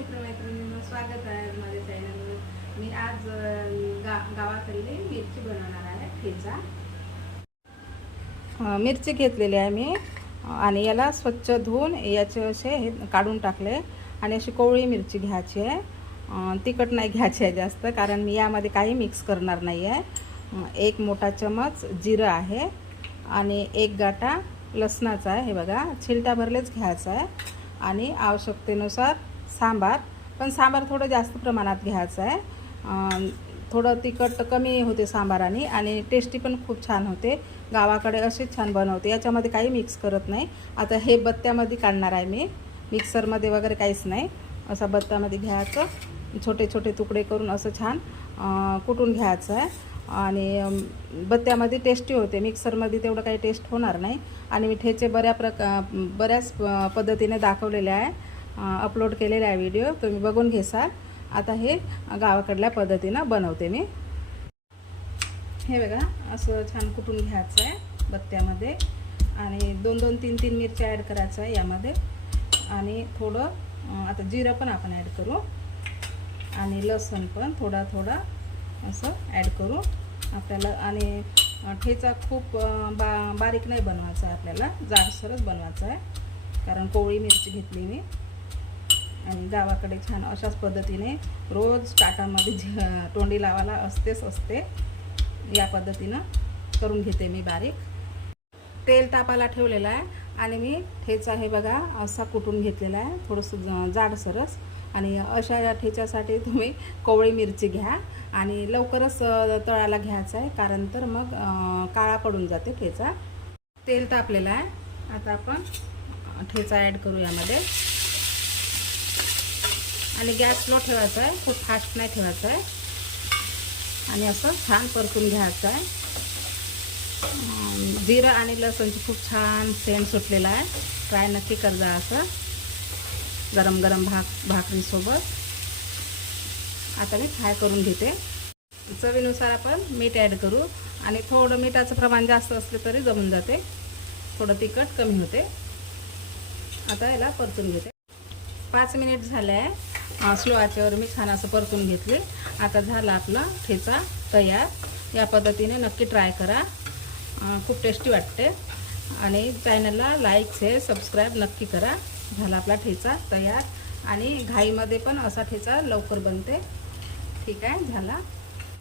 मित्रमैत्रिणींना स्वागत आहे माझ्या चॅनलवर मी आज गा गावाकडली मिरची बनवणार आहे ठेचा. मिरची घेतलेली आहे मी. आणि याला स्वच्छ धुवून याचे असे हे काढून टाकले. आणि अशी कोवळी मिरची घ्यायची आहे. तिखट नाही घ्यायची आहे जास्त कारण मी यामध्ये काही मिक्स करणार नाही आहे. एक मोठा चमच जिरं आहे. आणि एक गाठा लसणाचा आहे हे बघा. छिलटा भरलेच घ्यायचा आहे. आणि आवश्यकतेनुसार सांबार. पण सांबार थोडं जास्त प्रमाणात घ्यायचं आहे. थोडं तिखट कमी होते सांबाराने आणि टेस्टी पण खूप छान होते. गावाकडे असेच छान बनवते. याच्यामध्ये काही मिक्स करत नाही. आता हे बत्त्यामध्ये काढणार आहे मी. मिक्सरमध्ये वगैरे काहीच नाही. असा बत्त्यामध्ये घ्यायचं. छोटे छोटे तुकडे करून असं छान कुटून घ्यायचं आहे. आणि बत्त्यामध्ये टेस्टी होते. मिक्सरमध्ये तेवढं काही टेस्ट होणार नाही. आणि मी ठेचे बऱ्या प्रका बऱ्याच पद्धतीने दाखवलेले आहे. अपलोड केलेला आहे व्हिडिओ तुम्ही बघून घेसाल. आता हे गावाकडल्या पद्धतीनं बनवते मी. हे बघा असं छान कुटून घ्यायचं आहे बत्त्यामध्ये. आणि दोन दोन तीन तीन मिरच्या ॲड करायचं आहे यामध्ये. आणि थोडं आता जिरं पण आपण ॲड करू. आणि लसूण पण थोडा थोडा असं ॲड करू. आपल्याला आणि ठेचा खूप बा बारीक नाही बनवायचा आहे आपल्याला. जाडसरच बनवायचा आहे. कारण कोवळी मिरची घेतली मी. आणि गावाकडे छान अशाच पद्धतीने रोज टाटामध्ये जे- तोंडी लावायला असतेच असते. या पद्धतीनं करून घेते मी बारीक. तेल तापायला ठेवलेलं आहे आणि मी ठेचा हे बघा असा कुटून घेतलेला आहे. थोडंसं जाडसरस आणि अशा या ठेच्यासाठी तुम्ही कोवळी मिरची घ्या आणि लवकरच अ, तळायला घ्यायचं आहे. कारण तर मग काळा पडून जाते ठेचा. तेल तापलेला आहे. आता आपण ठेचा ॲड करू यामध्ये. आणि गॅस स्लो ठेवायचा आहे खूप फास्ट नाही ठेवायचा आहे. आणि असं छान परतून घ्यायचं आहे. जिरं आणि लसणची खूप छान सेंट सुटलेला आहे. ट्राय नक्की कर जा असं. गरम गरम भाक भाकरीसोबत. आता मी फ्राय करून घेते. चवीनुसार आपण मीठ ॲड करू. आणि थोडं मिठाचं प्रमाण जास्त असले तरी जमून जाते. थोडं तिखट कमी होते. आता याला परतून घेते. पाच मिनिट झाले आहे. स्लो आचेवर मी छान असं परतून घेतले. आता झाला आपला ठेचा तयार. या पद्धतीने नक्की ट्राय करा. खूप टेस्टी वाटते. आणि चॅनलला लाईक शेअर सबस्क्राईब नक्की करा. झाला आपला ठेचा तयार. आणि घाईमध्ये पण असा ठेचा लवकर बनते. ठीक आहे? झाला.